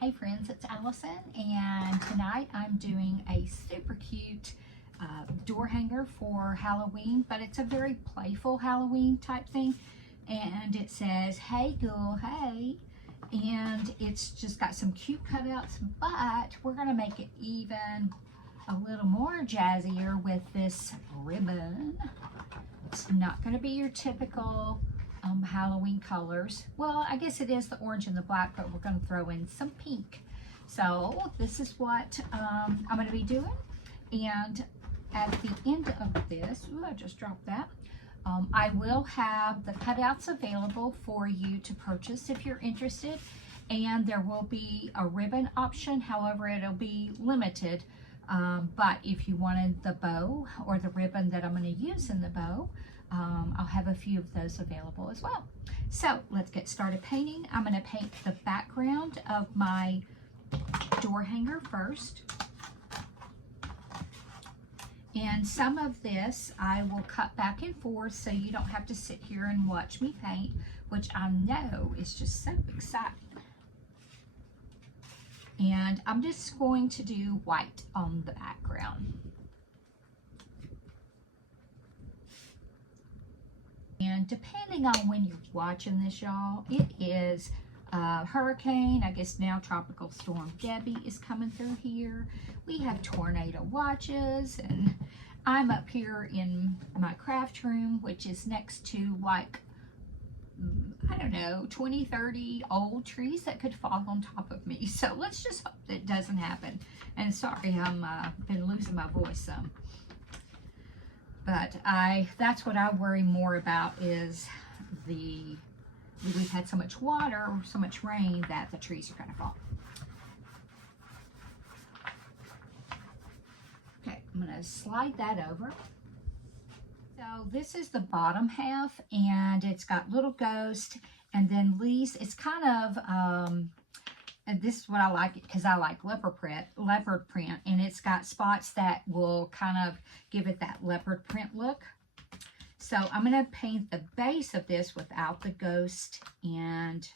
Hey friends, it's Allison, and tonight I'm doing a super cute door hanger for Halloween, but it's a very playful Halloween type thing. And it says, "Hey Ghoul, hey," and it's just got some cute cutouts, but we're gonna make it even a little more jazzier with this ribbon. It's not gonna be your typical Halloween colors. Well, I guess it is the orange and the black, but we're going to throw in some pink. So this is what I'm going to be doing. And at the end of this, ooh, I just dropped that. I will have the cutouts available for you to purchase if you're interested. And there will be a ribbon option. However, it'll be limited. But if you wanted the bow or the ribbon that I'm going to use in the bow, I'll have a few of those available as well. So let's get started painting. I'm going to paint the background of my door hanger first. And some of this I will cut back and forth so you don't have to sit here and watch me paint, which I know is just so exciting. And I'm just going to do white on the background. And depending on when you're watching this, y'all, it is hurricane, I guess now Tropical Storm Debbie is coming through here. We have tornado watches, and I'm up here in my craft room, which is next to like, I don't know, 20, 30 old trees that could fall on top of me. So let's just hope that doesn't happen. And sorry, I'm been losing my voice some. But that's what I worry more about is we've had so much water, so much rain that the trees are going to fall. Okay, I'm going to slide that over. So this is the bottom half, and it's got little ghosts and then leaves. It's kind of, and this is what I like because I like leopard print, and it's got spots that will kind of give it that leopard print look. So I'm going to paint the base of this without the ghost and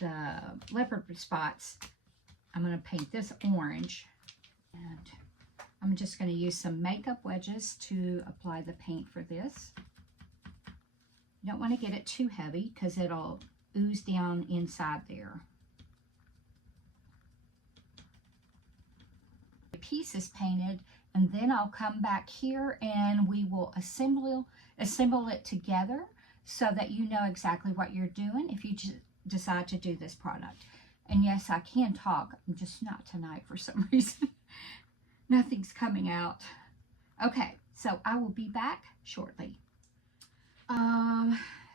the leopard spots. I'm going to paint this orange, and I'm just going to use some makeup wedges to apply the paint for this. You don't want to get it too heavy because it'll ooze down inside there. The piece is painted, and then I'll come back here and we will assemble it together so that you know exactly what you're doing if you decide to do this product. And yes, I can talk, I'm just not tonight for some reason. Nothing's coming out. Okay, so I will be back shortly.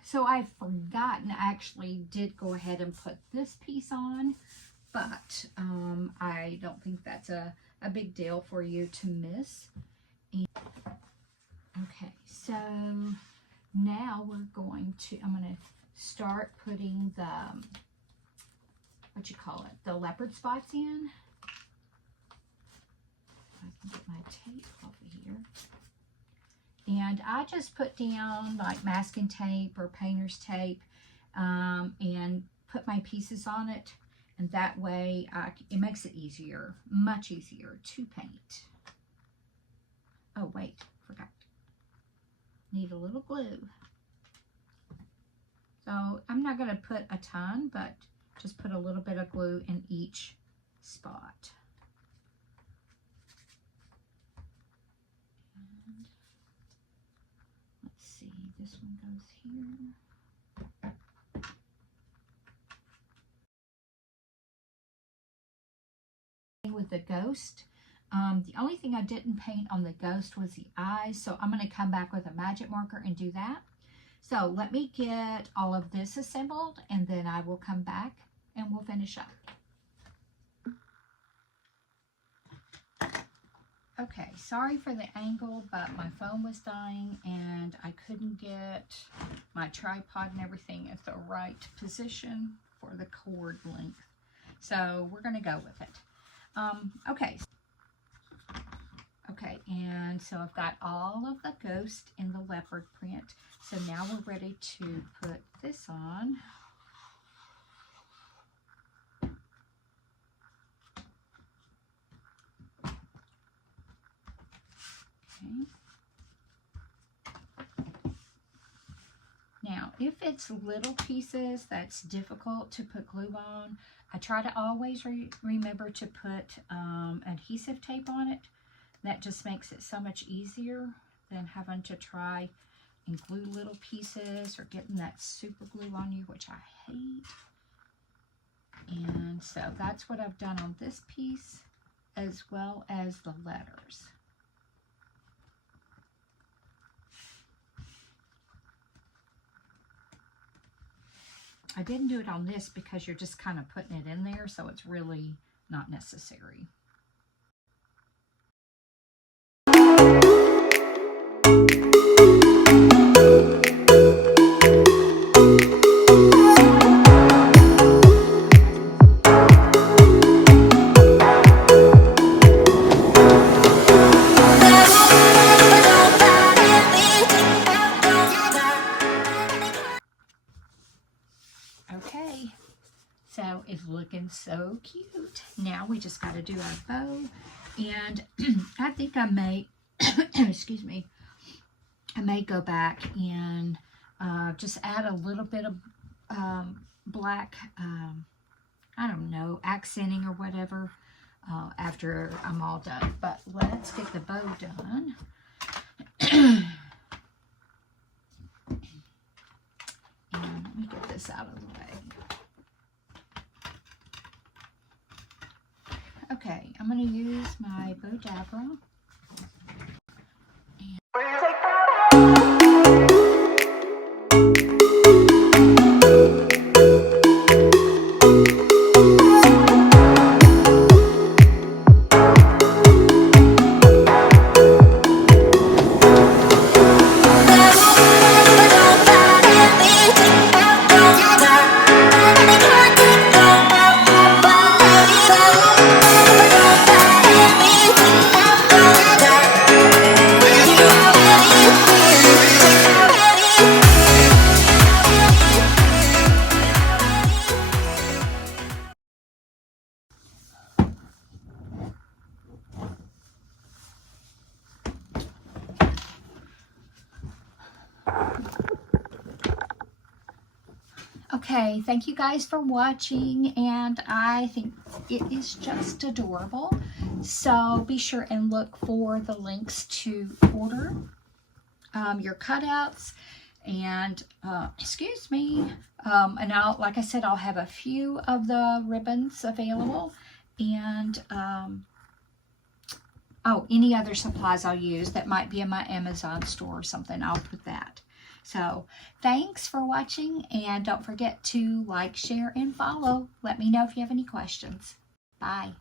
So I've forgotten, I actually did go ahead and put this piece on, but I don't think that's a big deal for you to miss. And, okay, so now I'm going to start putting the, the leopard spots in. I can get my tape off of here. And I just put down like masking tape or painter's tape and put my pieces on it. And that way it makes it easier, much easier to paint. Oh wait, forgot. Need a little glue. So I'm not going to put a ton, but just put a little bit of glue in each spot. This one goes here. With the ghost, the only thing I didn't paint on the ghost was the eyes, so I'm going to come back with a magic marker and do that. So let me get all of this assembled, and then I will come back and we'll finish up. Okay, sorry for the angle, but my phone was dying and I couldn't get my tripod and everything at the right position for the cord length. So we're going to go with it. Okay, and so I've got all of the ghost in the leopard print. So now we're ready to put this on. it's little pieces that's difficult to put glue on, I try to always remember to put adhesive tape on it. That just makes it so much easier than having to try and glue little pieces or getting that super glue on you, which I hate. And so that's what I've done on this piece, as well as the letters. I didn't do it on this because you're just kind of putting it in there, so it's really not necessary. Okay, so it's looking so cute. Now we just got to do our bow, and I think I may, excuse me, I may go back and just add a little bit of black, I don't know, accenting or whatever after I'm all done. But let's get the bow done. And let me get this out of the way. Okay, I'm going to use my bow dabber. Okay, thank you guys for watching, and I think it is just adorable. So be sure and look for the links to order your cutouts, and excuse me, and I'll, like I said, I'll have a few of the ribbons available, and oh, any other supplies I'll use that might be in my Amazon store or something, I'll put that. So thanks for watching, and don't forget to like, share, and follow. Let me know if you have any questions. Bye.